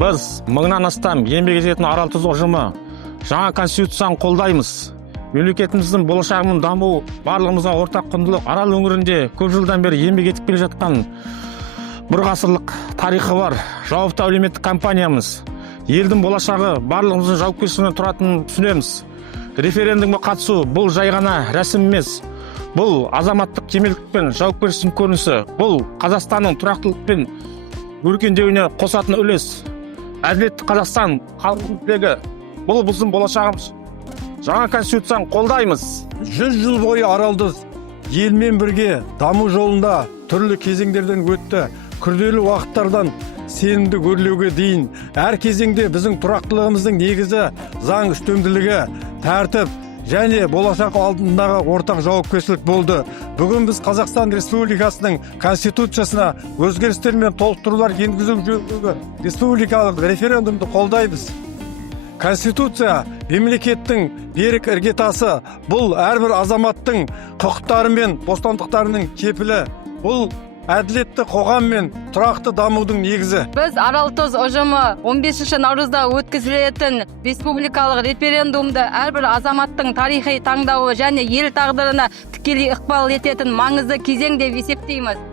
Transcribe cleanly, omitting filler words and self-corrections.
Біз мыңнан астам еңбек ететін Аралтұз ұжымы жаңа конституцияны қолдаймыз. Мемлекетіміздің болашағының дамуы барлығымызға ортақ құндылық. Арал өңірінде көп жылдан бері еңбек етіп келе жатқан бір ғасырлық тарихы бар жауапты әлеуметтік компаниямыз. Елдің болашағы барлығымыздың жауапкершілігінен тұратынын түсінеміз. Референдумға қатысу бұл жай ғана рәсім емес. Бұл азаматтық кемелдік пен жауапкершіліктің көрінісі. Бұл Қазақстанның тұрақтылық пен өркендеуіне қосатын үлес. Әділетті Қазақстан халқымыздегі бұл біздің болашағымыз. Жаңа конституцияны қолдаймыз. 100 жыл бойы Аралтұз елмен бірге даму жолында түрлі кезеңдерден өтті. Күрделі уақыттардан сенімді өрлеуге дейін әр кезеңде біздің тұрақтылығымыздың негізі заң үстемділігі, тәртіп және болашақ алдындағы ортақ жауапкершілік болды. Бүгін біз Қазақстан Республикасының Конституциясына өзгерістер мен толықтырулар енгізу жөніндегі республикалық референдумды қолдаймыз. Конституция мемлекеттің берік іргетасы. Бұл әрбір азаматтың құқықтары мен бостандықтарының кепілі. Бұл әділетті қоғам мен тұрақты дамудың негізі. Біз Аралтұз ұжымы 15 наурызда өткізілетін республикалық референдумды әрбір азаматтың тарихи таңдауы және ел тағдырына тікелей ықпал ететін маңызды кезең деп есептейміз.